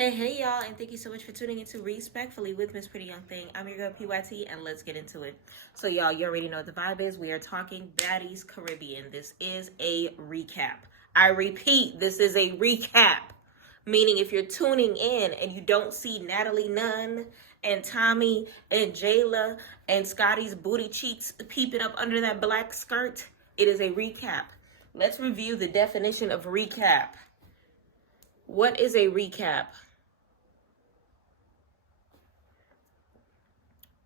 Hey, y'all, and thank you so much for tuning into Respectfully with Miss Pretty Young Thing. I'm your girl, PYT, and let's get into it. So, y'all, you already know what the vibe is. We are talking Baddies Caribbean. This is a recap. I repeat, this is a recap. Meaning, if you're tuning in and you don't see Natalie Nunn and Tommy and Jayla and Scotty's booty cheeks peeping up under that black skirt, it is a recap. Let's review the definition of recap. What is a recap?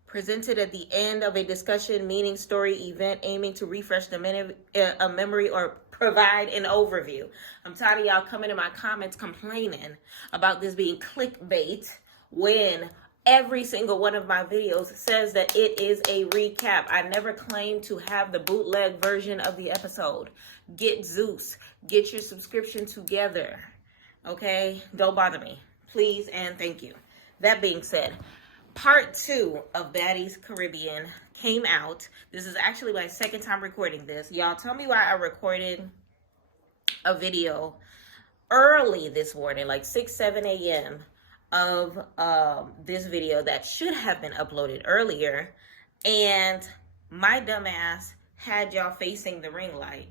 Presented at the end of a discussion, meaning, story, event, aiming to refresh the memory or provide an overview. I'm tired of y'all coming in my comments complaining about this being clickbait when every single one of my videos says that it is a recap. I never claimed to have the bootleg version of the episode. Get Zeus. Get your subscription together. Okay? Don't bother me. Please and thank you. That being said, Part 2 of Baddies Caribbean came out. This is actually my second time recording this. Y'all tell me why I recorded a video early this morning, like 6, 7 a.m. of this video that should have been uploaded earlier. And my dumbass had y'all facing the ring light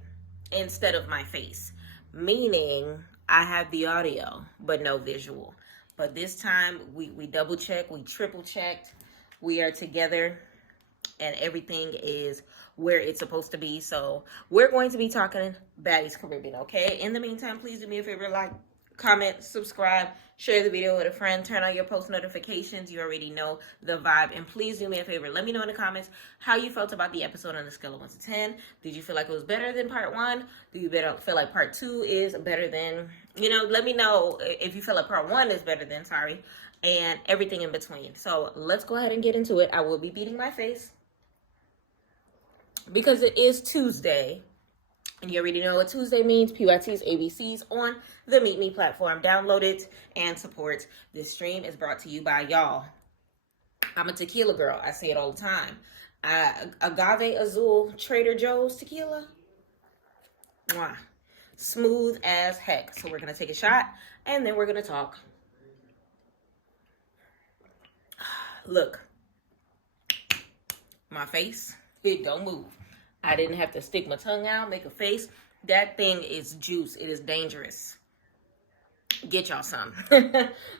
instead of my face. Meaning I had the audio, but no visual. But this time, we double checked, we triple checked. We are together, and everything is where it's supposed to be. So we're going to be talking Baddies Caribbean, okay? In the meantime, please do me a favor, like, comment, subscribe, share the video with a friend, turn on your post notifications. You already know the vibe. And please do me a favor, let me know in the comments how you felt about the episode on a scale of 1 to 10. Did you feel like it was better than part 1? Do you feel like part 2 is better than, let me know if you feel like part 1 is better than, and everything in between. So let's go ahead and get into it. I will be beating my face because it is Tuesday. And you already know what Tuesday means. PYT's ABCs on the Meet Me platform. Download it and support. This stream is brought to you by y'all. I'm a tequila girl. I say it all the time. Agave Azul Trader Joe's tequila. Mwah. Smooth as heck. So we're going to take a shot and then we're going to talk. Look. My face. It don't move. I didn't have to stick my tongue out, make a face. That thing is juice. It is dangerous. Get y'all some.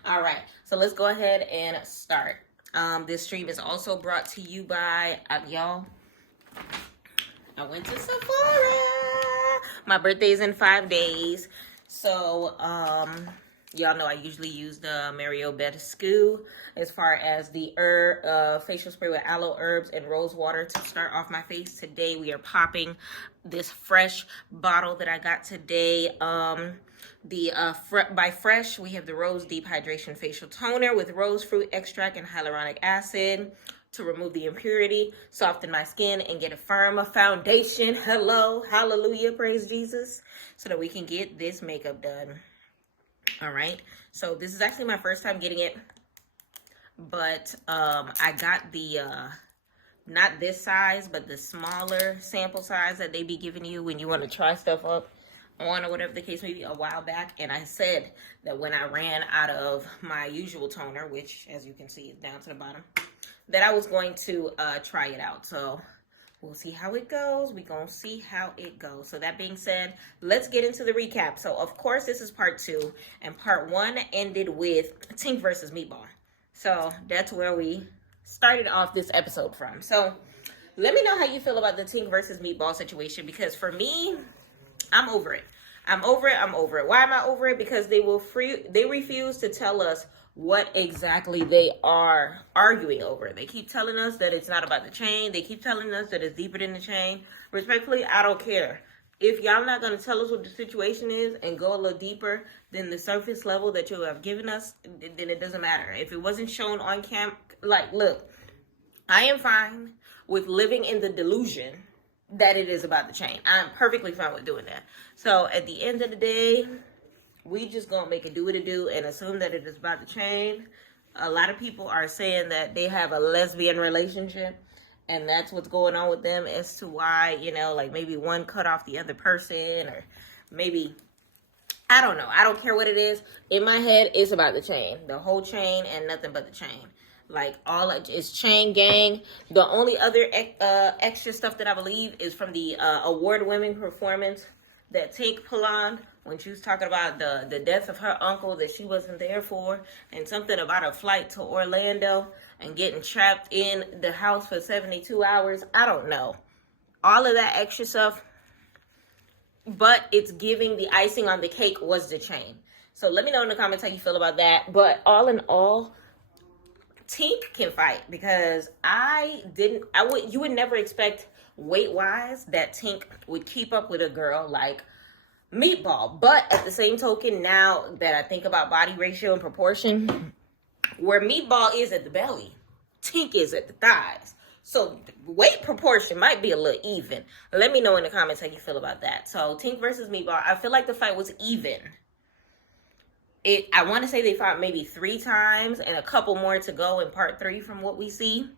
All right. So let's go ahead and start. This stream is also brought to you by, y'all, I went to Sephora. My birthday's in 5 days. So, y'all know I usually use the Mario Badescu as far as the facial spray with aloe herbs and rose water to start off my face. Today we are popping this fresh bottle that I got today. By Fresh, we have the Rose Deep Hydration Facial Toner with rose fruit extract and hyaluronic acid to remove the impurity, soften my skin, and get a firm foundation. Hello, hallelujah, praise Jesus, so that we can get this makeup done. All right, so this is actually my first time getting it, but I got the not this size, but the smaller sample size that they be giving you when you want to try stuff up on or whatever the case may be, a while back. And I said that when I ran out of my usual toner, which as you can see is down to the bottom, that I was going to try it out. So we'll see how it goes. We're going to see how it goes. So that being said, let's get into the recap. So, of course, this is part 2. And part 1 ended with Tink versus Meatball. So that's where we started off this episode from. So let me know how you feel about the Tink versus Meatball situation. Because for me, I'm over it. I'm over it. Why am I over it? Because they refuse to tell us what exactly they are arguing over. They keep telling us that it's not about the chain. They keep telling us that it's deeper than the chain. Respectfully, I don't care. If y'all not going to tell us what the situation is and go a little deeper than the surface level that you have given us, then it doesn't matter. If it wasn't shown on cam, look, I am fine with living in the delusion that it is about the chain. I'm perfectly fine with doing that. So at the end of the day, we just gonna make it do what it do and assume that it is about the chain. A lot of people are saying that they have a lesbian relationship and that's what's going on with them as to why, like maybe one cut off the other person, or maybe I don't know. I don't care what it is. In my head, it's about the chain. The whole chain and nothing but the chain. Like, all it's chain gang. The only other extra stuff that I believe is from the award-winning performance that Tink put on when she was talking about the death of her uncle that she wasn't there for, and something about a flight to Orlando and getting trapped in the house for 72 hours. I don't know. All of that extra stuff, but it's giving the icing on the cake was the chain. So let me know in the comments how you feel about that. But all in all, Tink can fight, because you would never expect weight-wise that Tink would keep up with a girl like Meatball. But at the same token, now that I think about body ratio and proportion, where Meatball is at the belly, Tink is at the thighs. So weight proportion might be a little even. Let me know in the comments how you feel about that. So Tink versus Meatball, I feel like the fight was even. I want to say they fought maybe 3 times and a couple more to go in part 3 from what we see.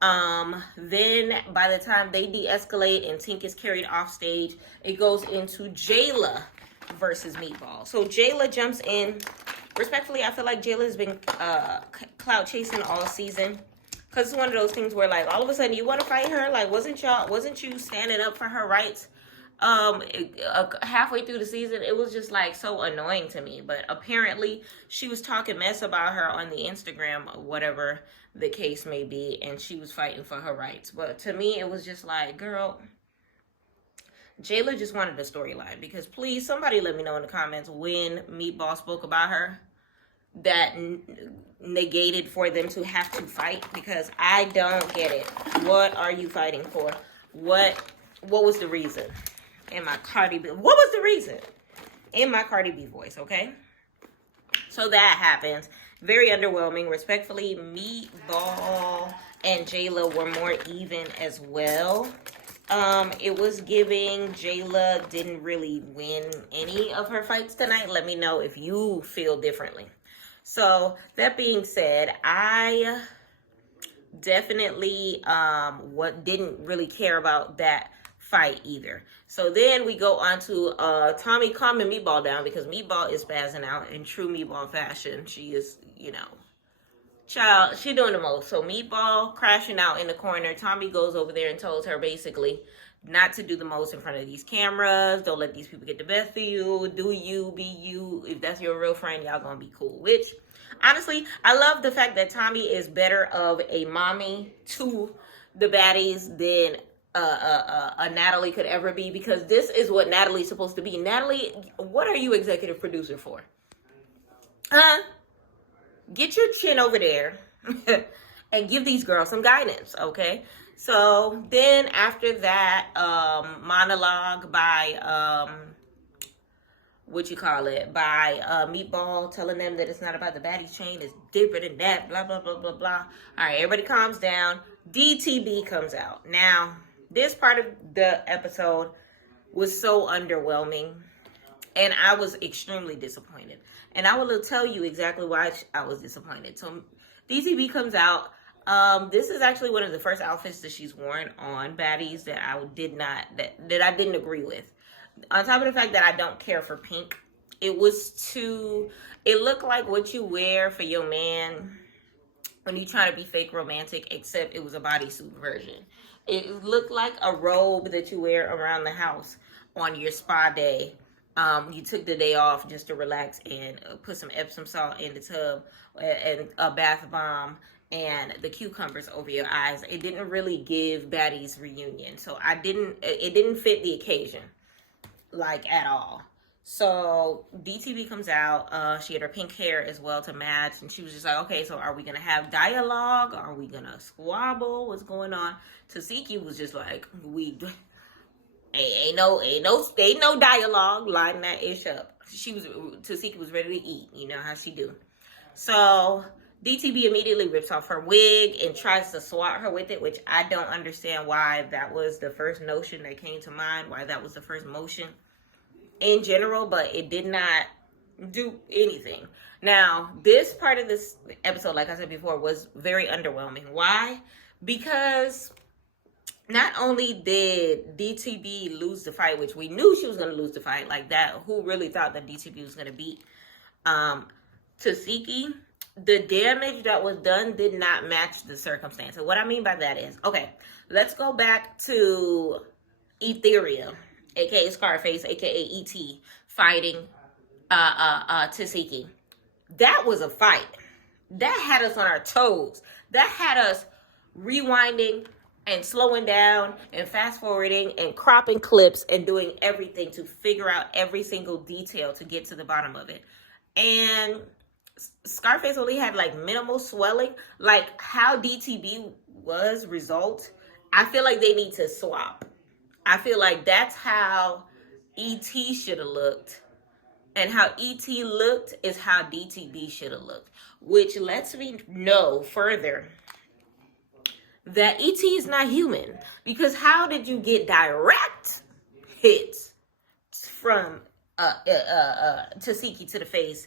Then by the time they de-escalate and Tink is carried off stage, it goes into Jayla versus Meatball. So Jayla jumps in. Respectfully, I feel like Jayla has been clout chasing all season. Because it's one of those things where, like, all of a sudden you want to fight her. Like, wasn't you standing up for her rights halfway through the season? It was just, like, so annoying to me. But apparently she was talking mess about her on the Instagram, whatever the case may be, and she was fighting for her rights. But to me, it was just like, girl, Jayla just wanted a storyline. Because please, somebody let me know in the comments when Meatball spoke about her that negated for them to have to fight, because I don't get it. What are you fighting for? What was the reason? In my Cardi B, what was the reason? In my Cardi B voice, okay? So that happens. Very underwhelming. Respectfully, Meatball and Jayla were more even as well. It was giving Jayla didn't really win any of her fights tonight. Let me know if you feel differently. So that being said, I definitely didn't really care about that fight either. So then we go on to Tommy calming Meatball down, because Meatball is spazzing out in true Meatball fashion. She is, child, she doing the most. So Meatball crashing out in the corner. Tommy goes over there and tells her basically not to do the most in front of these cameras. Don't let these people get the best of you. Do you, be you. If that's your real friend, y'all gonna be cool. Which, honestly, I love the fact that Tommy is better of a mommy to the baddies than a Natalie could ever be, because this is what Natalie's supposed to be. Natalie, what are you executive producer for? Huh? Get your chin over there and give these girls some guidance, okay? So then after that, monologue by, Meatball, telling them that it's not about the baddie chain, it's deeper than that, blah, blah, blah, blah, blah. All right, everybody calms down. DTB comes out. Now, this part of the episode was so underwhelming, and I was extremely disappointed. And I will tell you exactly why I was disappointed. So DTB comes out. This is actually one of the first outfits that she's worn on Baddies that I didn't agree with. On top of the fact that I don't care for pink, it looked like what you wear for your man when you try to be fake romantic, except it was a bodysuit version. It looked like a robe that you wear around the house on your spa day. You took the day off just to relax and put some Epsom salt in the tub and a bath bomb and the cucumbers over your eyes. It didn't really give Baddies reunion. So it didn't fit the occasion, like, at all. So DTB comes out. She had her pink hair as well to match, and she was just like, okay, so are we gonna have dialogue? Are we gonna squabble? What's going on? Tesehki was just like, ain't no dialogue. Line that ish up. Tesehki was ready to eat. You know how she do. So DTB immediately rips off her wig and tries to swat her with it, which I don't understand why that was the first notion that came to mind, why that was the first motion in general, but it did not do anything. Now, this part of this episode, like I said before, was very underwhelming. Why? Because not only did DTB lose the fight, which we knew she was going to lose the fight like that, who really thought that DTB was going to beat Tesehki, the damage that was done did not match the circumstances. What I mean by that is, okay, let's go back to Ethereum, aka Scarface, aka ET, fighting Tesehki. That was a fight. That had us on our toes. That had us rewinding and slowing down and fast forwarding and cropping clips and doing everything to figure out every single detail to get to the bottom of it. And Scarface only had like minimal swelling. Like how DTB was result, I feel like they need to swap. I feel like that's how ET should have looked. And how ET looked is how DTB should have looked. Which lets me know further that ET is not human. Because how did you get direct hits from Tesehki to the face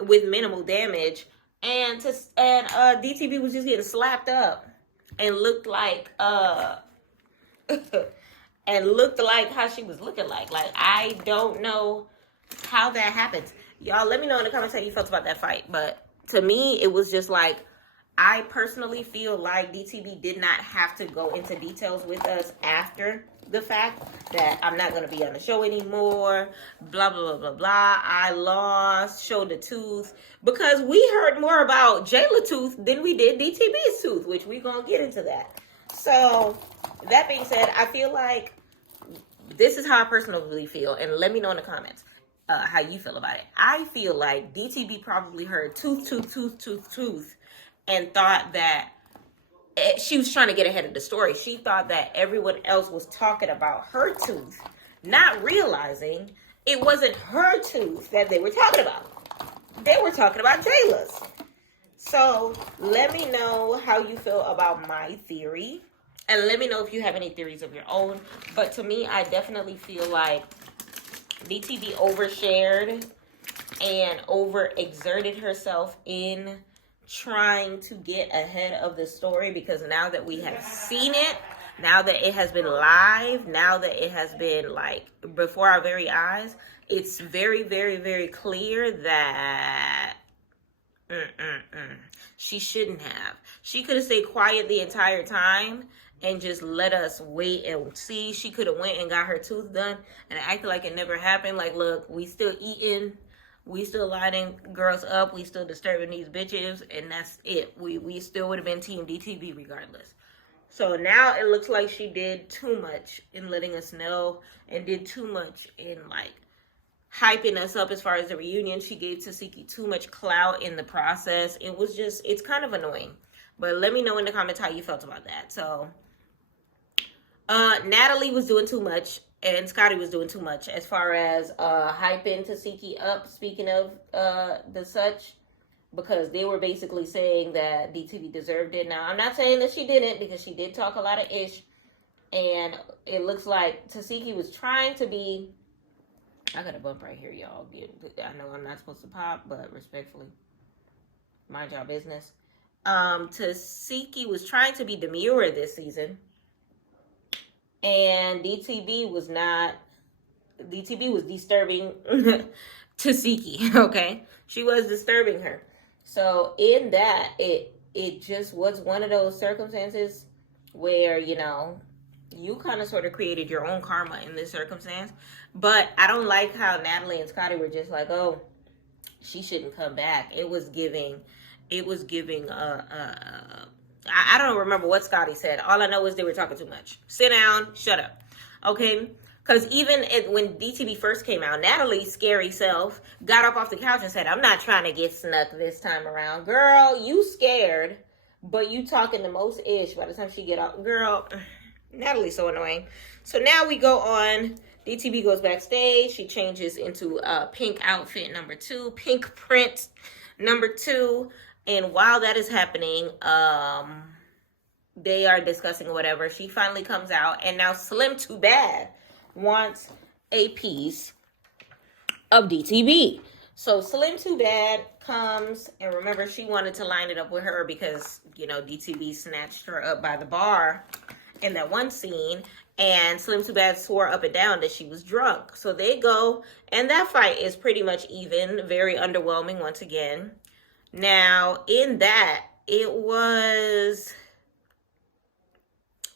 with minimal damage, and DTB was just getting slapped up and looked like and looked like how she was looking like. Like, I don't know how that happens. Y'all let me know in the comments how you felt about that fight. But to me, it was just like, I personally feel like DTB did not have to go into details with us after the fact that I'm not going to be on the show anymore, blah, blah, blah, blah, blah. I lost, showed the tooth, because we heard more about Jayla tooth than we did DTB's tooth, which we're going to get into that. So, that being said, I feel like this is how I personally feel, and let me know in the comments how you feel about it. I feel like DTB probably heard tooth, and thought that she was trying to get ahead of the story. She thought that everyone else was talking about her tooth, not realizing it wasn't her tooth that they were talking about. They were talking about Jayla's. So let me know how you feel about my theory. And let me know if you have any theories of your own. But to me, I definitely feel like DTB overshared and overexerted herself in trying to get ahead of the story, because now that we have seen it, now that it has been live, now that it has been like before our very eyes, it's very, very, very clear that she shouldn't have. She could have stayed quiet the entire time and just let us wait and see. She could have went and got her tooth done and acted like it never happened. Like, look, we still eating. We still lighting girls up. We still disturbing these bitches. And that's it. We still would have been Team DTB regardless. So now it looks like she did too much in letting us know. And did too much in like hyping us up as far as the reunion. She gave Tesehki too much clout in the process. It was just, it's kind of annoying. But let me know in the comments how you felt about that. So Natalie was doing too much. And Scotty was doing too much as far as hyping Tesehki up, speaking of the such, because they were basically saying that DTB deserved it. Now, I'm not saying that she didn't, because she did talk a lot of ish. And it looks like Tesehki was trying to be... I got a bump right here, y'all. I know I'm not supposed to pop, but respectfully, mind y'all business. Tesehki was trying to be demure this season. And DTB was disturbing Tesehki, okay? She was disturbing her. So in that, it just was one of those circumstances where, you know, you kind of sort of created your own karma in this circumstance. But I don't like how Natalie and Scotty were just like, oh, she shouldn't come back. It was giving, I don't remember what Scotty said. All I know is they were talking too much. Sit down, shut up. Okay? Because even when DTB first came out, Natalie's scary self got up off the couch and said, I'm not trying to get snuck this time around. Girl, you scared, but you talking the most ish by the time she get out. Girl, Natalie's so annoying. So now we go on. DTB goes backstage. She changes into pink outfit number 2. Pink print number 2. And while that is happening, they are discussing whatever. She finally comes out. And now Slim Too Bad wants a piece of DTB. So Slim Too Bad comes. And remember, she wanted to line it up with her because, you know, DTB snatched her up by the bar in that one scene. And Slim Too Bad swore up and down that she was drunk. So they go, and that fight is pretty much even, very underwhelming once again. Now, in that, it was,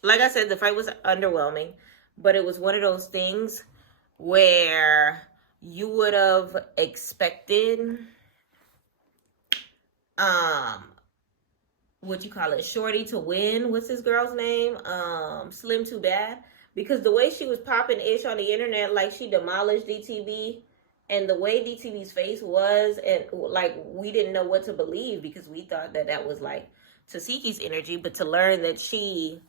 like I said, the fight was underwhelming, but it was one of those things where you would have expected, what you call it, Shorty to win. What's this girl's name? Slim Too Bad. Because the way she was popping ish on the internet, like she demolished DTB, and the way DTB's face was, and like we didn't know what to believe because we thought that that was like Tesehki's energy, but to learn that she,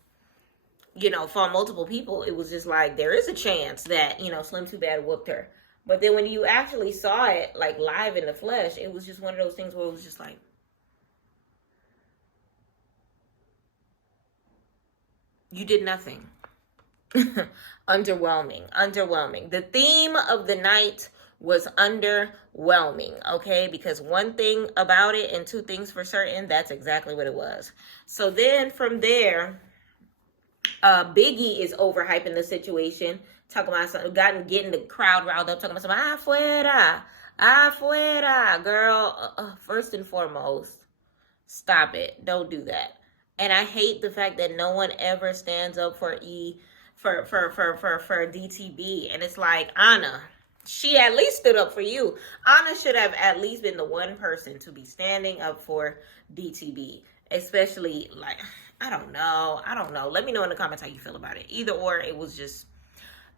you know, fought multiple people, it was just like there is a chance that, you know, Slim Too Bad whooped her. But then when you actually saw it like live in the flesh, it was just one of those things where it was just like, you did nothing. Underwhelming. The theme of the night was underwhelming, okay? Because one thing about it and two things for certain, that's exactly what it was. So then from there, Biggie is overhyping the situation, talking about something, getting the crowd riled up, talking about something, afuera, girl. First and foremost, stop it. Don't do that. And I hate the fact that no one ever stands up for DTB. And it's like, Anna, she at least stood up for you. Anna should have at least been the one person to be standing up for DTB. Especially, like, I don't know. Let me know in the comments how you feel about it. Either or, it was just,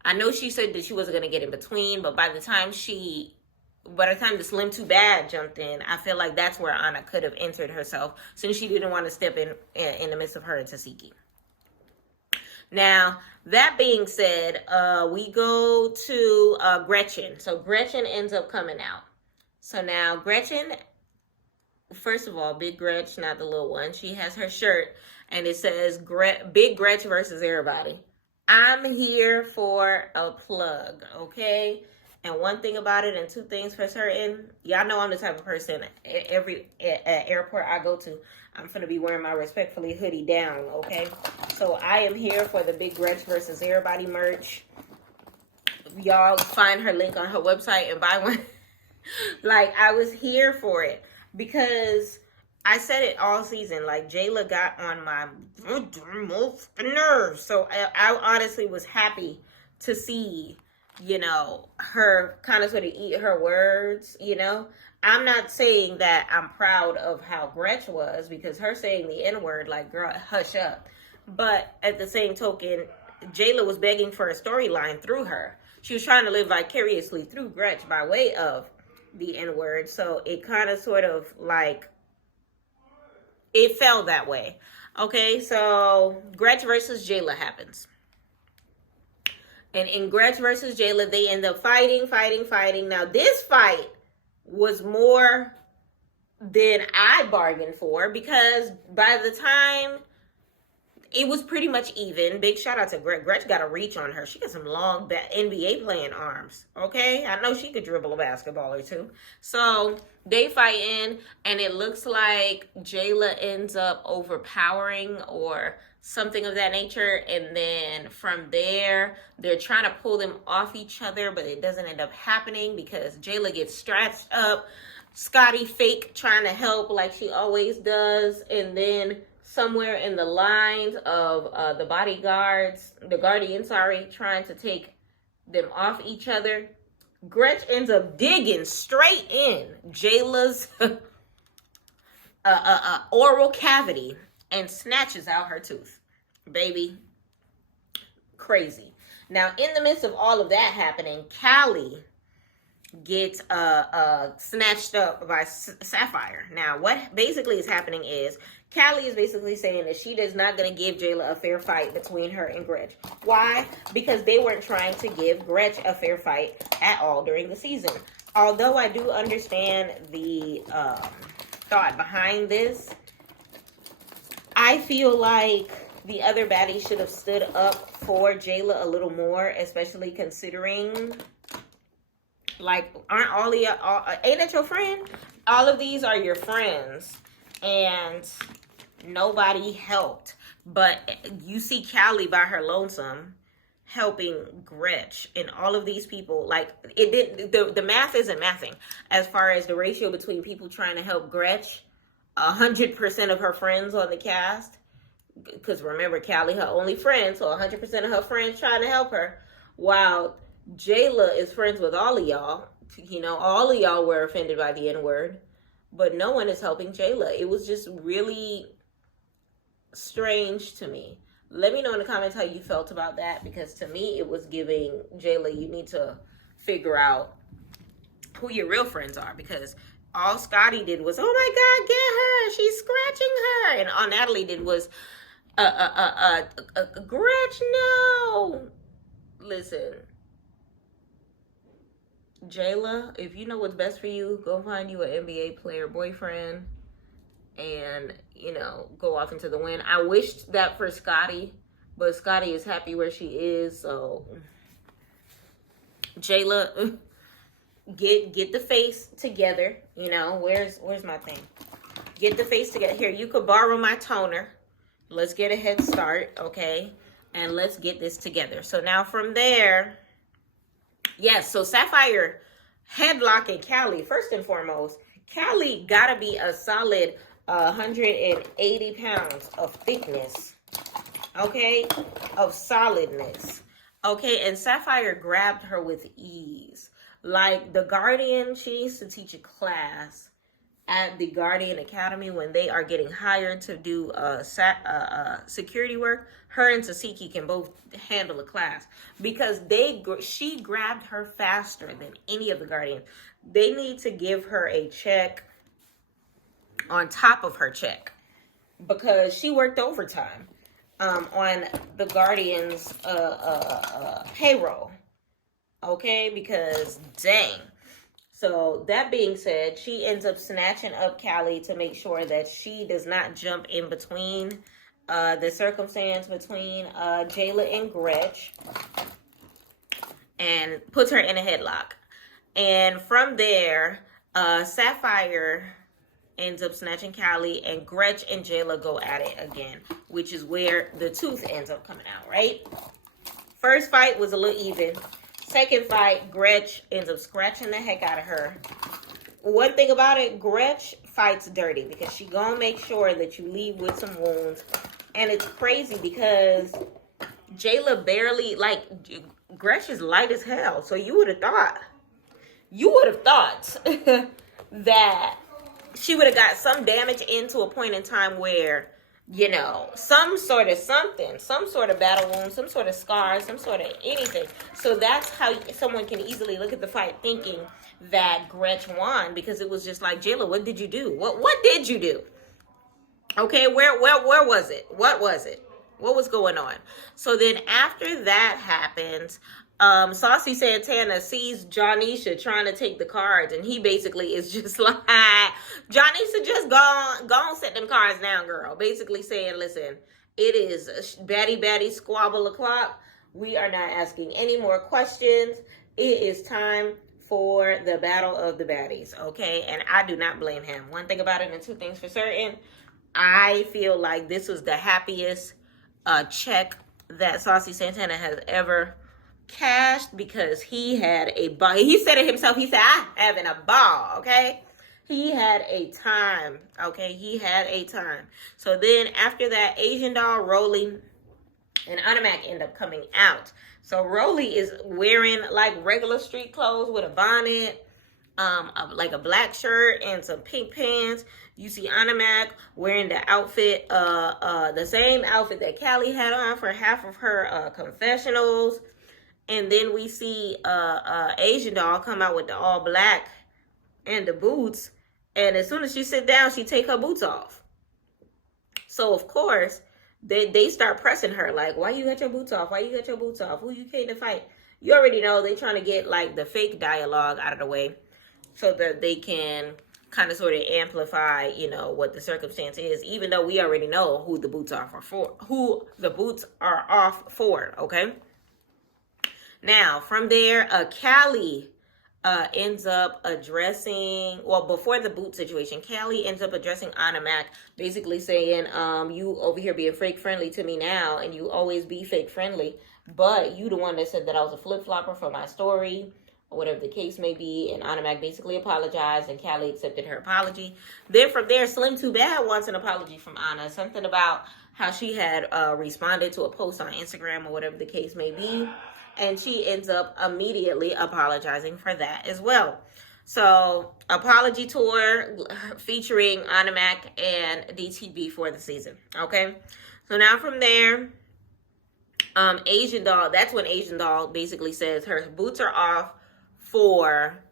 I know she said that she wasn't going to get in between, but by the time the Slim Too Bad jumped in, I feel like that's where Anna could have entered herself, since she didn't want to step in the midst of her and Tesehki. Now, that being said, we go to Gretchen. So Gretchen ends up coming out. So now Gretchen, first of all, Big Gretch, not the little one. She has her shirt and it says Big Gretch versus everybody. I'm here for a plug, okay? And one thing about it and two things for certain, y'all know I'm the type of person, every airport I go to, I'm going to be wearing my respectfully hoodie down, okay? So I am here for the Big Gretch versus everybody merch. Y'all find her link on her website and buy one. Like, I was here for it because I said it all season. Like, Jayla got on my nerves. So I honestly was happy to see, you know, her kind of sort of eat her words, you know. I'm not saying that I'm proud of how Gretch was, because her saying the N-word, like, girl, hush up. But at the same token, Jayla was begging for a storyline through her. She was trying to live vicariously through Gretch by way of the N-word. So it kind of sort of like, it fell that way. Okay, so Gretch versus Jayla happens. And in Gretch versus Jayla, they end up fighting. Now, this fight was more than I bargained for, because by the time it was pretty much even. Big shout out to Gretch. Gretch got a reach on her. She got some long NBA playing arms. Okay, I know she could dribble a basketball or two. So they fight in, and it looks like Jayla ends up overpowering or something of that nature. And then from there, they're trying to pull them off each other, but it doesn't end up happening because Jayla gets stretched up. Scotty fake trying to help like she always does. And then somewhere in the lines of the guardians, trying to take them off each other, Gretch ends up digging straight in Jayla's oral cavity and snatches out her tooth. Baby, crazy. Now, in the midst of all of that happening, Callie gets snatched up by Sapphire. Now, what basically is happening is Callie is basically saying that she is not going to give Jayla a fair fight between her and Gretch. Why? Because they weren't trying to give Gretch a fair fight at all during the season. Although I do understand the thought behind this, I feel like the other baddies should have stood up for Jayla a little more, especially considering, like, ain't that your friend? All of these are your friends, and nobody helped. But you see Callie by her lonesome helping Gretch and all of these people. Like, it did, the math isn't mathing as far as the ratio between people trying to help Gretch. 100% of her friends on the cast, because remember, Callie her only friend, so 100% of her friends trying to help her, while Jayla is friends with all of y'all. All of y'all were offended by the N-word, but no one is helping Jayla. It was just really strange to me. Let me know in the comments how you felt about that, because to me it was giving Jayla, you need to figure out who your real friends are, because all Scotty did was, oh my God, get her, she's scratching her, and all Natalie did was Gretch, no. Listen, Jayla, if you know what's best for you, go find you an NBA player boyfriend and, go off into the wind. I wished that for Scotty, but Scotty is happy where she is. So, Jayla, get the face together. Where's my thing? Get the face together. Here, you could borrow my toner. Let's get a head start, okay? And let's get this together. So now from there, yes, so Sapphire headlocking Callie. First and foremost, Callie gotta be a solid 180 pounds of thickness, okay? Of solidness, okay? And Sapphire grabbed her with ease. Like, the Guardian, she needs to teach a class at the Guardian Academy when they are getting hired to do security work. Her and Tesehki can both handle a class, because she grabbed her faster than any of the Guardians. They need to give her a check on top of her check, because she worked overtime on the Guardians payroll. Okay, because dang. So that being said, she ends up snatching up Callie to make sure that she does not jump in between the circumstance between Jayla and Gretch, and puts her in a headlock. And from there, Sapphire ends up snatching Callie, and Gretch and Jayla go at it again, which is where the tooth ends up coming out, right? First fight was a little even. Second fight, Gretch ends up scratching the heck out of her. One thing about it, Gretch fights dirty, because she gonna make sure that you leave with some wounds. And it's crazy because Jayla barely, like, Gretch is light as hell. So you would have thought that she would have got some damage into a point in time where, some sort of something, some sort of battle wound, some sort of scar, some sort of anything. So that's how someone can easily look at the fight thinking that Gretch won, because it was just like, Jayla, what did you do? What did you do? Okay, where was it? What was it? What was going on? So then after that happens, Saucy Santana sees Johnnisha trying to take the cards, and he basically is just like, Johnnisha, just go set them cards down, girl. Basically saying, listen, it is batty squabble o'clock. We are not asking any more questions. It is time for the battle of the baddies, okay? And I do not blame him. One thing about it, and two things for certain, I feel like this was the happiest check that Saucy Santana has ever cashed, because he had a ball. He said it himself. He said, I'm having a ball, okay? He had a time, okay? He had a time. So then after that, Asian Doll, Roelly, and Animac end up coming out. So Roelly is wearing like regular street clothes with a bonnet, like a black shirt and some pink pants. You see Animac wearing the outfit, the same outfit that Callie had on for half of her confessionals. And then we see Asian Doll come out with the all black and the boots. And as soon as she sit down, she take her boots off. So, of course, they start pressing her. Like, why you got your boots off? Why you got your boots off? Who you came to fight? You already know they trying to get, like, the fake dialogue out of the way, so that they can kind of sort of amplify, what the circumstance is, even though we already know who the boots are for, off for, okay? Now, from there, Callie ends up addressing, well, before the boot situation, Callie ends up addressing Anna Mac, basically saying, you over here being fake friendly to me now, and you always be fake friendly, but you the one that said that I was a flip-flopper for my story, or whatever the case may be, and Anna Mac basically apologized, and Callie accepted her apology. Then from there, Slim Too Bad wants an apology from Anna, something about how she had responded to a post on Instagram, or whatever the case may be. And she ends up immediately apologizing for that as well. So, apology tour featuring Anna Mac and DTB for the season. Okay? So now from there, Asian Doll, that's when Asian Doll basically says her boots are off for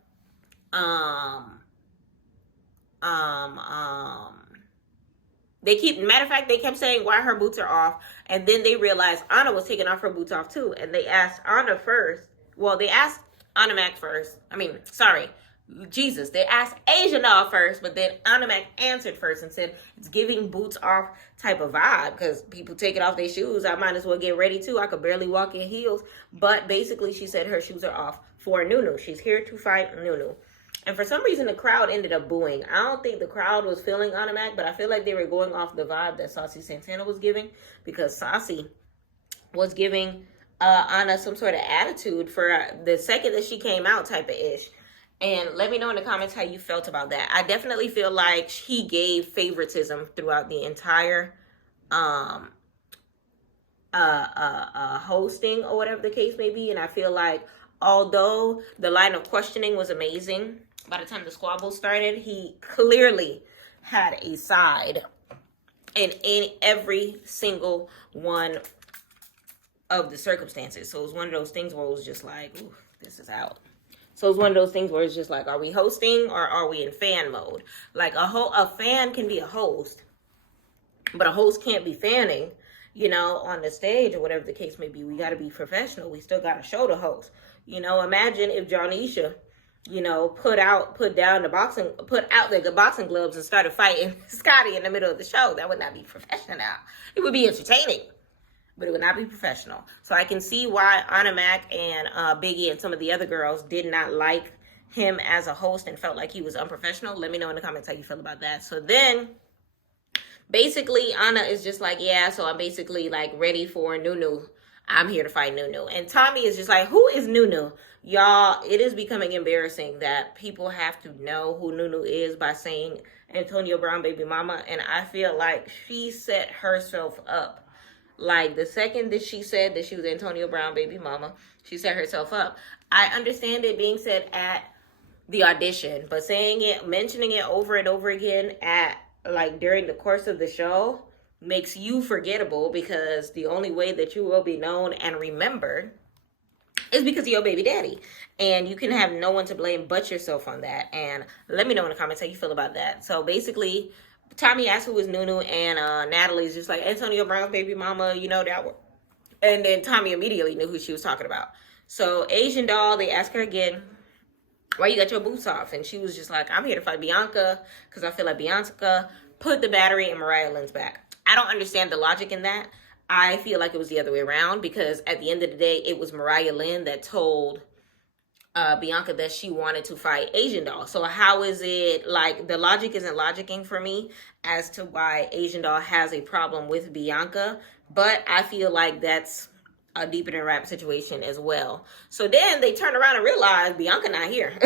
matter of fact, they kept saying why her boots are off, and then they realized Anna was taking off her boots off too, and they asked Anna first. Well, they asked Anna Mac first. They asked Asian Doll first, but then Anna Mac answered first and said it's giving boots off type of vibe, because people taking off their shoes. I might as well get ready too. I could barely walk in heels. But basically, she said her shoes are off for Nunu. She's here to fight Nunu. And for some reason, the crowd ended up booing. I don't think the crowd was feeling Anna Mac, but I feel like they were going off the vibe that Saucy Santana was giving, because Saucy was giving Anna some sort of attitude for the second that she came out type of ish. And let me know in the comments how you felt about that. I definitely feel like he gave favoritism throughout the entire hosting, or whatever the case may be. And I feel like although the line of questioning was amazing, by the time the squabble started, he clearly had a side in every single one of the circumstances. So it was one of those things where it was just like, ooh, this is out. So it's one of those things where it's just like, are we hosting or are we in fan mode? Like a fan can be a host, but a host can't be fanning, on the stage or whatever the case may be. We got to be professional. We still got to show the host. Imagine if Johnisha, put out the boxing gloves and started fighting Scotty in the middle of the show. That would not be professional. It would be entertaining, but it would not be professional. So I can see why Anna Mac and Biggie and some of the other girls did not like him as a host and felt like he was unprofessional. Let me know in the comments how you feel about that. So then, basically, Anna is just like, yeah, so I'm basically like ready for Nunu. I'm here to fight Nunu. And Tommy is just like, who is Nunu? Y'all, it is becoming embarrassing that people have to know who Nunu is by saying Antonio Brown baby mama. And I feel like she set herself up. Like, the second that she said that she was Antonio Brown baby mama, she set herself up. I understand it being said at the audition, but mentioning it over and over again during the course of the show makes you forgettable, because the only way that you will be known and remembered is because of your baby daddy. And you can have no one to blame but yourself on that. And let me know in the comments how you feel about that. So basically, Tommy asked who was Nunu, and Natalie's just like, Antonio Brown's baby mama, that one. And then Tommy immediately knew who she was talking about. So Asian Doll, they asked her again, why you got your boots off? And she was just like, I'm here to fight Bianca, because I feel like Bianca put the battery in Mariah Lynn's back. I don't understand the logic in that. I feel like it was the other way around, because at the end of the day, it was Mariah Lynn that told Bianca that she wanted to fight Asian Doll. So how is it, like, the logic isn't logicking for me as to why Asian Doll has a problem with Bianca, but I feel like that's a deeper than rap situation as well. So then they turn around and realize Bianca not here.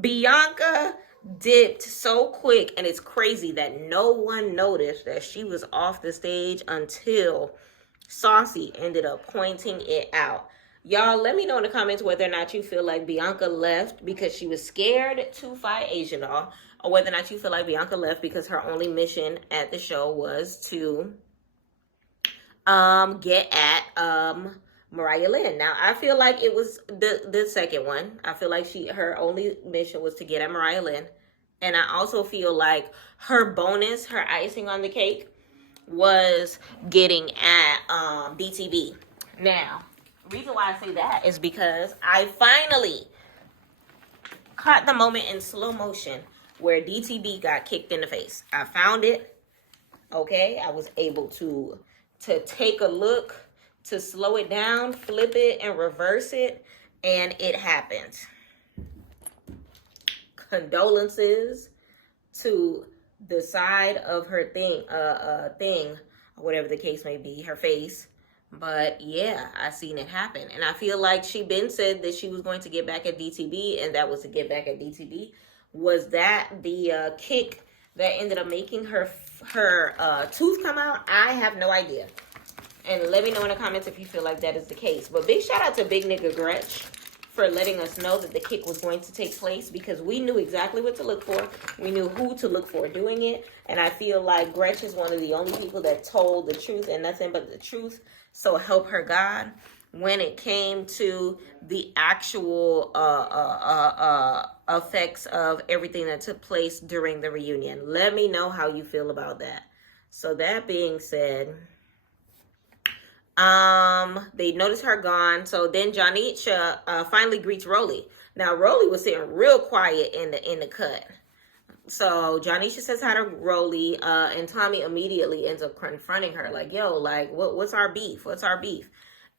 Bianca dipped so quick, and it's crazy that no one noticed that she was off the stage until Saucy ended up pointing it out. Y'all, let me know in the comments whether or not you feel like Bianca left because she was scared to fight Asian Doll, or whether or not you feel like Bianca left because her only mission at the show was to get at Mariah Lynn. Now, I feel like it was the second one. I feel like her only mission was to get at Mariah Lynn. And I also feel like her bonus, her icing on the cake, was getting at DTB. Now, the reason why I say that is because I finally caught the moment in slow motion where DTB got kicked in the face. I found it. Okay, I was able to take a look, to slow it down, flip it, and reverse it, and it happened. condolences to the side of her thing, or whatever the case may be, her face. But yeah, I seen it happen. And I feel like she been said that she was going to get back at DTB, and that was to get back at DTB. Was that the kick that ended up making her tooth come out? I have no idea. And let me know in the comments if you feel like that is the case. But big shout out to big nigga Gretchen for letting us know that the kick was going to take place, because we knew exactly what to look for. We knew who to look for doing it. And I feel like Gretchen is one of the only people that told the truth and nothing but the truth. So help her God when it came to the actual effects of everything that took place during the reunion. Let me know how you feel about that. So that being said, they noticed her gone. So then Janisha finally greets Roelly. Now Roelly was sitting real quiet in the cut. So Janisha says hi to Roelly, and Tommy immediately ends up confronting her, like, yo, like, what's our beef? What's our beef?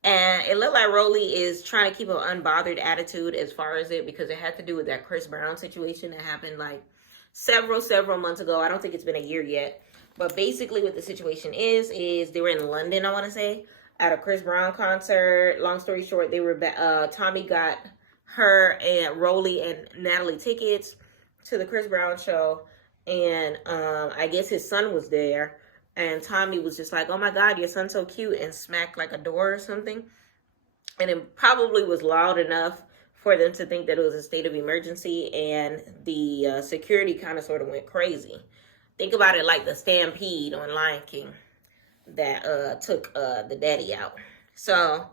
And it looked like Roelly is trying to keep an unbothered attitude as far as it, because it had to do with that Chris Brown situation that happened like several months ago. I don't think it's been a year yet. But basically what the situation is they were in London, I want to say, at a Chris Brown concert. Long story short, they were Tommy got her and Roelly and Natalie tickets to the Chris Brown show, and I guess his son was there, and Tommy was just like, oh my God, your son's so cute, and smacked like a door or something. And it probably was loud enough for them to think that it was a state of emergency, and the security kind of sort of went crazy. Think about it like the stampede on Lion King that took the daddy out. So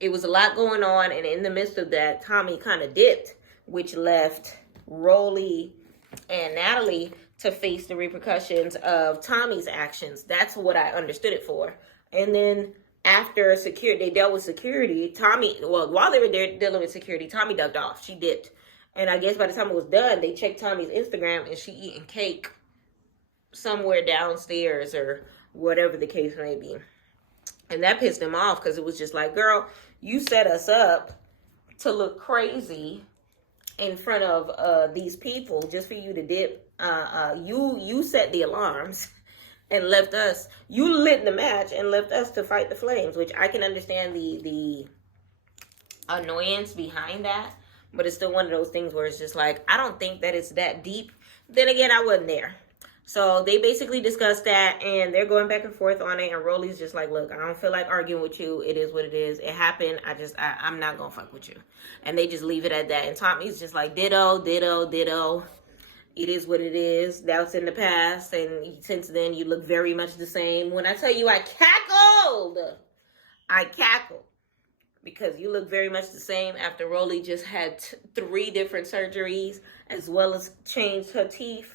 it was a lot going on, and in the midst of that, Tommy kind of dipped, which left Roelly and Natalie to face the repercussions of Tommy's actions. That's what I understood it for. And then after they dealt with security, while they were there dealing with security, Tommy ducked off. She dipped. And I guess by the time it was done, they checked Tommy's Instagram, and she eating cake somewhere downstairs or whatever the case may be. And that pissed him off, because it was just like, girl, you set us up to look crazy in front of these people just for you to dip. You set the alarms and left us. You lit the match and left us to fight the flames, which I can understand the annoyance behind that. But it's still one of those things where it's just like, I don't think that it's that deep. Then again, I wasn't there. So they basically discussed that, and they're going back and forth on it. And Roelly's just like, look, I don't feel like arguing with you. It is what it is. It happened. I'm not going to fuck with you. And they just leave it at that. And Tommy's just like, ditto, ditto, ditto. It is what it is. That's in the past. And since then, you look very much the same. When I tell you I cackled. Because you look very much the same after Roelly just had 3 different surgeries, as well as changed her teeth.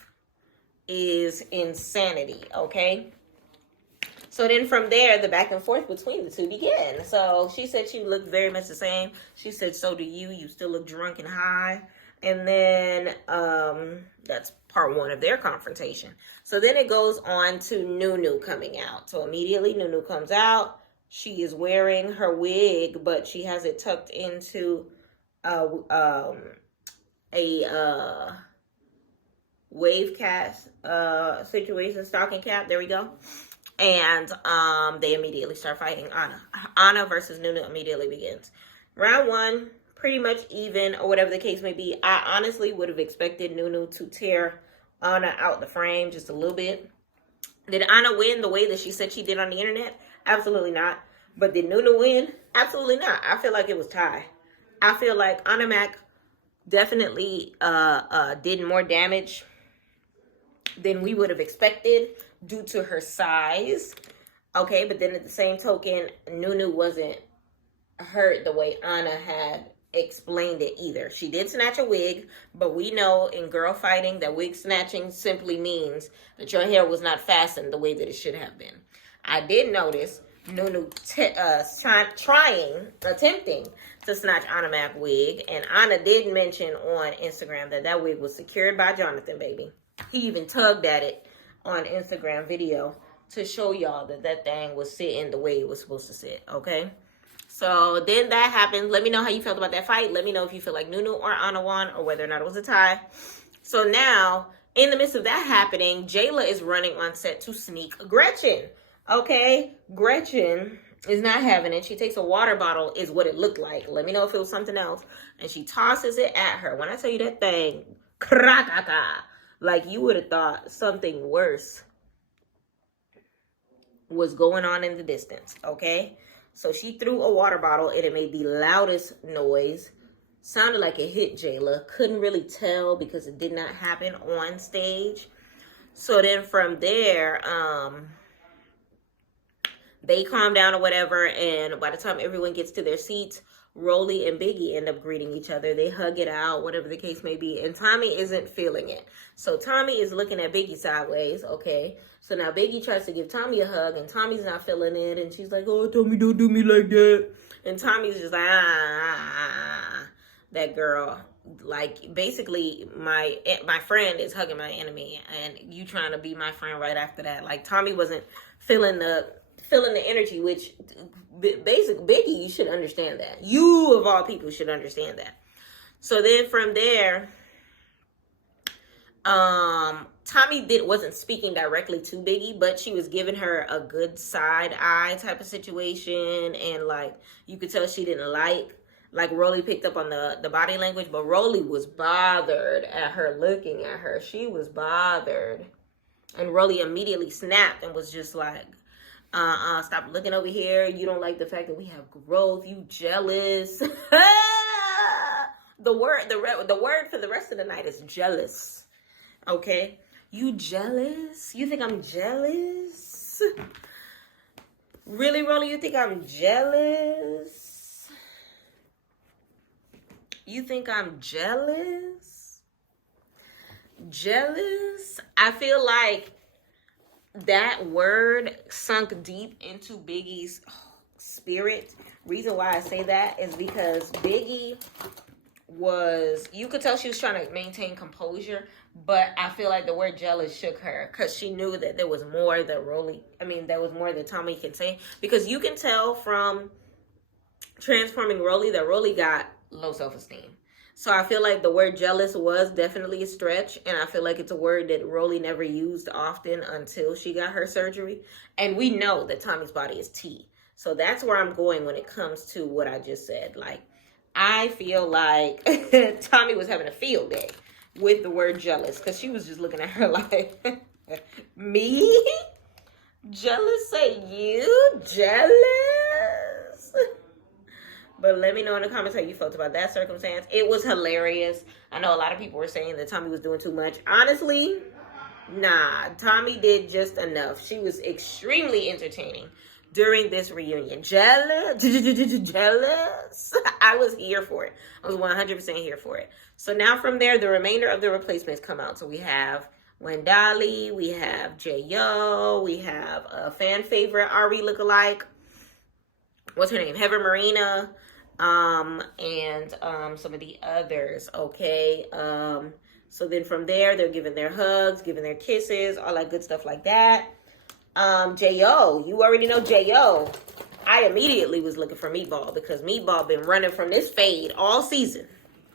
Is insanity, okay? So then from there, the back and forth between the two began. So she said she looked very much the same. She said, so do you. You still look drunk and high. And then that's part 1 of their confrontation. So then it goes on to Nunu coming out. So immediately Nunu comes out. She is wearing her wig, but she has it tucked into a wave cast situation, stocking cap. There we go. And they immediately start fighting. Anna versus Nunu immediately begins. Round 1, pretty much even, or whatever the case may be. I honestly would have expected Nunu to tear Anna out the frame just a little bit. Did Anna win the way that she said she did on the internet? Absolutely not. But did Nunu win? Absolutely not. I feel like it was tie. I feel like Anna Mac definitely did more damage than we would have expected due to her size. Okay, but then at the same token, Nunu wasn't hurt the way Anna had explained it either. She did snatch a wig, but we know in girl fighting that wig snatching simply means that your hair was not fastened the way that it should have been. I did notice Nunu attempting to snatch Anna Mac wig, and Anna did mention on Instagram that wig was secured by Jonathan, baby. He even tugged at it on Instagram video to show y'all that thing was sitting the way it was supposed to sit, okay? So then that happened. Let me know how you felt about that fight. Let me know if you feel like Nunu or Anna won, or whether or not it was a tie. So now, in the midst of that happening, Jayla is running on set to sneak Gretchen. Okay, Gretchen is not having it. She takes a water bottle, is what it looked like. Let me know if it was something else. And she tosses it at her. When I tell you that thing, krakaka, like you would have thought something worse was going on in the distance, okay? So she threw a water bottle and it made the loudest noise. Sounded like it hit Jayla. Couldn't really tell because it did not happen on stage. So then from there, they calm down or whatever, and by the time everyone gets to their seats, Roelly and Biggie end up greeting each other. They hug it out, whatever the case may be, and Tommy isn't feeling it. So Tommy is looking at Biggie sideways, okay? So now Biggie tries to give Tommy a hug, and Tommy's not feeling it, and she's like, oh, Tommy, don't do me like that. And Tommy's just like, that girl, like, basically, my friend is hugging my enemy, and you trying to be my friend right after that. Like, Tommy wasn't feeling the energy, which basically Biggie, you should understand that. You of all people should understand that. So then from there, Tommy wasn't speaking directly to Biggie, but she was giving her a good side eye type of situation, and like you could tell she didn't like Roelly picked up on the body language, but Roelly was bothered at her looking at her. She was bothered, and Roelly immediately snapped and was just like, stop looking over here. You don't like the fact that we have growth. You jealous. The word for the rest of the night is jealous. Okay? You jealous? You think I'm jealous? Really, Roelly, you think I'm jealous? You think I'm jealous? Jealous? I feel like that word sunk deep into Biggie's spirit. Reason why I say that is because Biggie you could tell she was trying to maintain composure, but I feel like the word jealous shook her because she knew that there was more that Tommy can say, because you can tell from transforming Roelly that Roelly got low self-esteem. So I feel like the word jealous was definitely a stretch, and I feel like it's a word that Roelly never used often until she got her surgery. And we know that Tommy's body is tea. So that's where I'm going when it comes to what I just said. Like, I feel like Tommy was having a field day with the word jealous, because she was just looking at her like, me? Jealous? Say you? Jealous? But let me know in the comments how you felt about that circumstance. It was hilarious. I know a lot of people were saying that Tommy was doing too much. Honestly, nah. Tommy did just enough. She was extremely entertaining during this reunion. Jealous? Jealous? I was here for it. I was 100% here for it. So now from there, the remainder of the replacements come out. So we have Wendali, we have J.O., we have a fan favorite Ari lookalike. What's her name? Heather Marina. And some of the others, okay? So then from there, they're giving their hugs, giving their kisses, all that good stuff like that. J.O., you already know J.O. I immediately was looking for Meatball, because Meatball been running from this fade all season,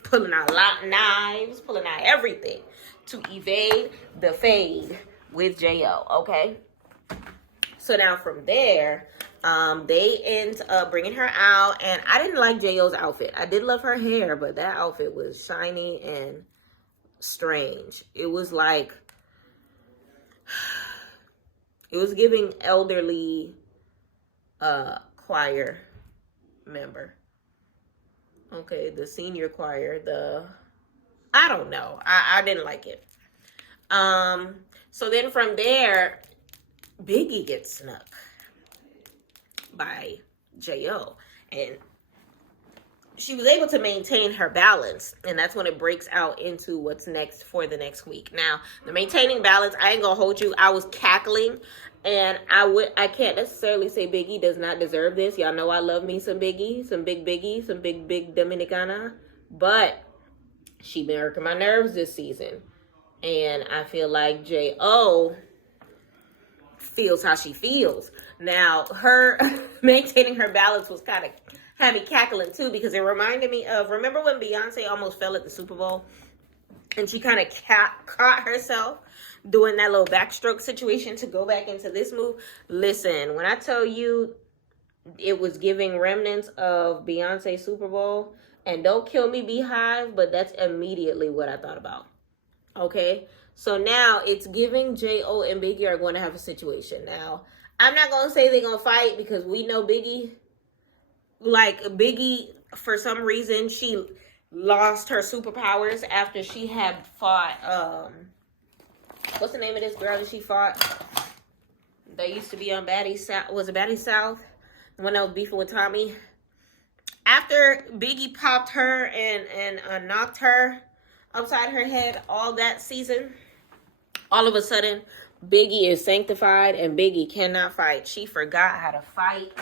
pulling out a lot of knives, pulling out everything to evade the fade with J.O., okay? So now from there, they end up bringing her out, and I didn't like J.O.'s outfit. I did love her hair, but that outfit was shiny and strange. It was like, it was giving elderly choir member. Okay, the senior choir, I don't know. I didn't like it. So then from there, Biggie gets snuck by J.O. and she was able to maintain her balance, and that's when it breaks out into what's next for the next week. Now, the maintaining balance, I ain't gonna hold you, I was cackling, and I can't necessarily say Biggie does not deserve this. Y'all know I love me some Biggie, some big Biggie, some big Dominicana, but she been irking my nerves this season, and I feel like J.O. feels how she feels. Now, her maintaining her balance was kind of had me cackling too, because it reminded me of, remember when Beyonce almost fell at the Super Bowl And she kind of caught herself doing that little backstroke situation to go back into this move. Listen, when I tell you it was giving remnants of Beyonce Super Bowl, and don't kill me, Beehive, but that's immediately what I thought about. Okay? So now it's giving J.O. and Biggie are going to have a situation. Now, I'm not going to say they're going to fight because we know Biggie, for some reason, she lost her superpowers after she had fought, what's the name of this girl that she fought? They used to be on Baddies South. Was it Baddies South? The one that was beefing with Tommy. After Biggie popped her and knocked her upside her head all that season, all of a sudden, Biggie is sanctified and Biggie cannot fight. She forgot how to fight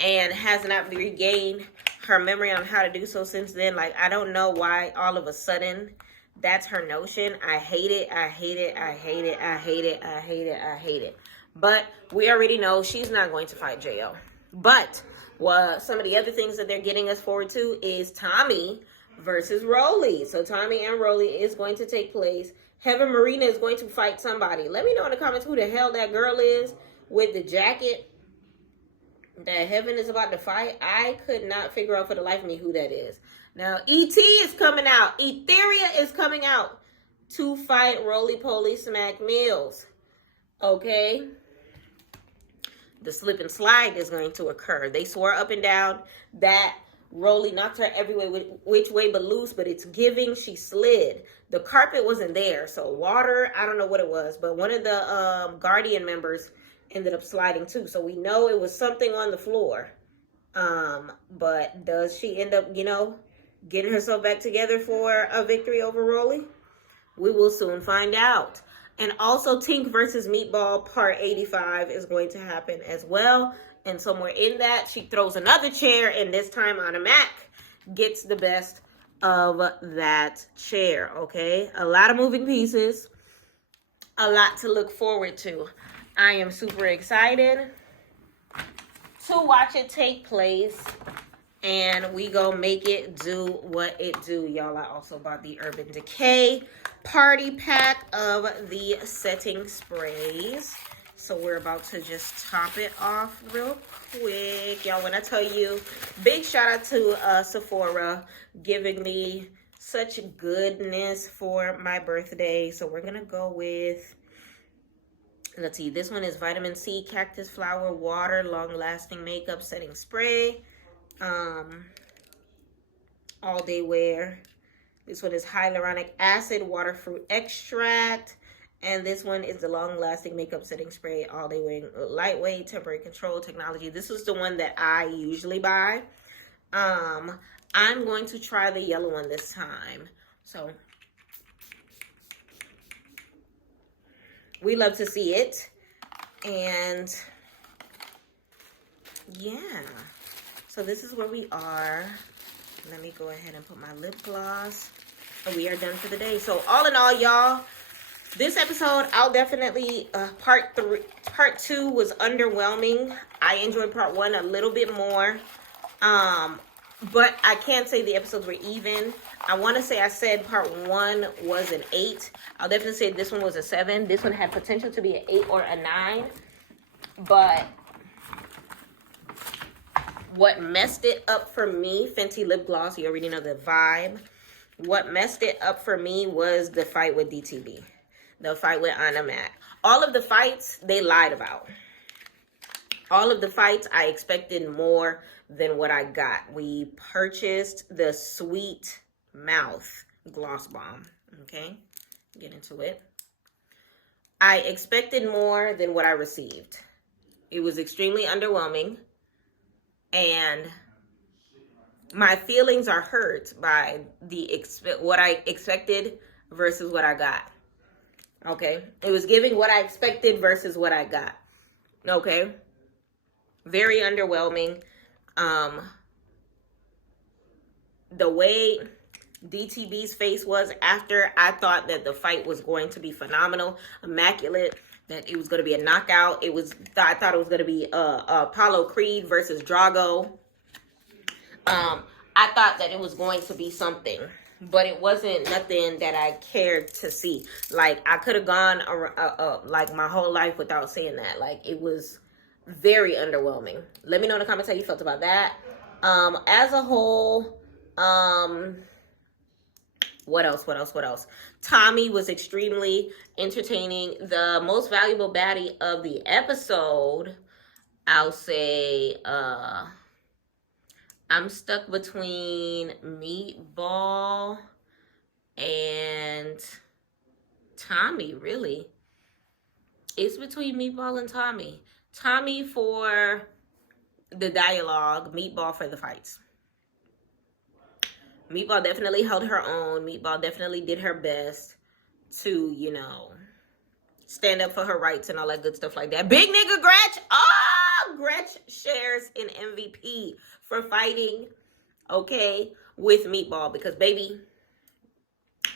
and has not regained her memory on how to do so since then. Like, I don't know why all of a sudden that's her notion. I hate it. I hate it. I hate it. I hate it. I hate it. I hate it. But we already know she's not going to fight J.O. But some of the other things that they're getting us forward to is Tommy versus Roelly. So Tommy and Roelly is going to take place. Heaven Marina is going to fight somebody. Let me know in the comments who the hell that girl is with the jacket that Heaven is about to fight. I could not figure out for the life of me who that is. Now, E.T. is coming out. Etheria is coming out to fight Roly Poly Smack Mills. Okay? The slip and slide is going to occur. They swore up and down that Roly knocked her every way, which way but loose, but it's giving she slid. The carpet wasn't there, so water, I don't know what it was, but one of the Guardian members ended up sliding too. So we know it was something on the floor. But does she end up, getting herself back together for a victory over Roelly? We will soon find out. And also Tink versus Meatball part 85 is going to happen as well. And somewhere in that, she throws another chair, and this time on a Mac gets the best of that chair, okay? A lot of moving pieces, a lot to look forward to. I am super excited to watch it take place, and we go make it do what it do, y'all. I also bought the Urban Decay party pack of the setting sprays. So we're about to just top it off real quick. Y'all, when I tell you, big shout out to Sephora giving me such goodness for my birthday. So we're going to go with, let's see, this one is Vitamin C, Cactus Flower, Water, Long Lasting Makeup Setting Spray. All Day Wear. This one is Hyaluronic Acid, Water Fruit Extract. And this one is the Long Lasting Makeup Setting Spray, All Day Wearing, Lightweight, Temporary Control Technology. This is the one that I usually buy. I'm going to try the yellow one this time. So we love to see it. And yeah. So this is where we are. Let me go ahead and put my lip gloss. And we are done for the day. So all in all, y'all, this episode, I'll definitely, part 2 was underwhelming. I enjoyed part 1 a little bit more. But I can't say the episodes were even. I want to say I said part 1 was an 8. I'll definitely say this one was a 7. This one had potential to be an 8 or a 9. But what messed it up for me, Fenty lip gloss, you already know the vibe. What messed it up for me was the fight with DTB. The fight with Anna Mac. All of the fights, they lied about. All of the fights, I expected more than what I got. We purchased the Sweet Mouth Gloss Bomb. Okay, get into it. I expected more than what I received. It was extremely underwhelming. And my feelings are hurt by what I expected versus what I got. Okay. It was giving what I expected versus what I got. Okay. Very underwhelming. The way DTB's face was after, I thought that the fight was going to be phenomenal, immaculate, that it was going to be a knockout. I thought it was going to be Apollo Creed versus Drago. I thought that it was going to be something. but it wasn't nothing that I cared to see. Like, I could have gone like my whole life without seeing that. Like, it was very underwhelming. Let me know in the comments how you felt about that. As a whole, what else? Tommy was extremely entertaining. The most valuable baddie of the episode, I'll say, I'm stuck between Meatball and Tommy, really. It's between Meatball and Tommy. Tommy for the dialogue, Meatball for the fights. Meatball definitely held her own. Meatball definitely did her best to, you know, stand up for her rights and all that good stuff like that. Big nigga Gretch. Gretch shares an MVP for fighting, okay, with Meatball. Because, baby,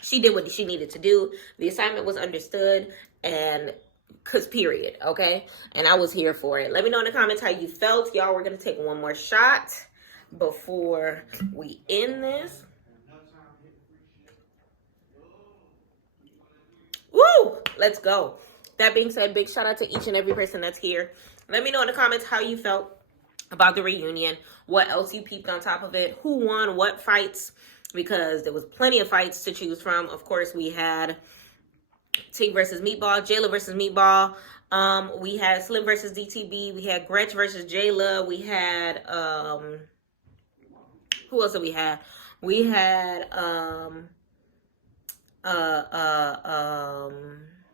she did what she needed to do. The assignment was understood, and because period, okay? And I was here for it. Let me know in the comments how you felt. Y'all, we're going to take one more shot before we end this. Woo! Let's go. That being said, big shout out to each and every person that's here. Let me know in the comments how you felt about the reunion. What else you peeped on top of it. Who won what fights. Because there was plenty of fights to choose from. Of course, we had Tink versus Meatball. Jayla versus Meatball. We had Slim versus DTB. We had Gretchen versus Jayla. We had... who else did we have? We had...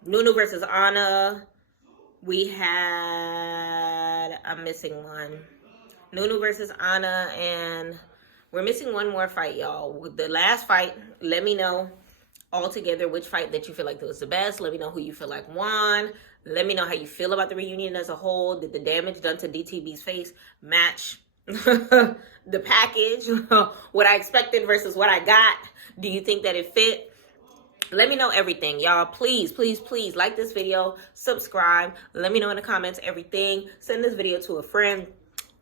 Nunu versus Anna. We had, I'm missing one. Nunu versus Anna, and we're missing one more fight, y'all. The last fight, let me know all together which fight that you feel like was the best. Let me know who you feel like won. Let me know how you feel about the reunion as a whole. Did the damage done to DTB's face match the package? What I expected versus what I got? Do you think that it fit? Let me know everything, y'all. Please, please, please like this video, subscribe. Let me know in the comments everything. Send this video to a friend.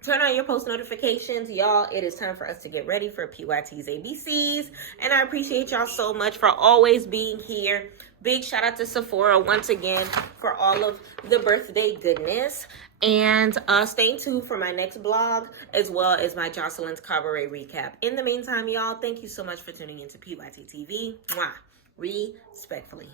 Turn on your post notifications. Y'all, it is time for us to get ready for PYT's ABCs. And I appreciate y'all so much for always being here. Big shout out to Sephora once again for all of the birthday goodness. And stay tuned for my next vlog as well as my Jocelyn's Cabaret recap. In the meantime, y'all, thank you so much for tuning into PYT TV. Mwah. Respectfully.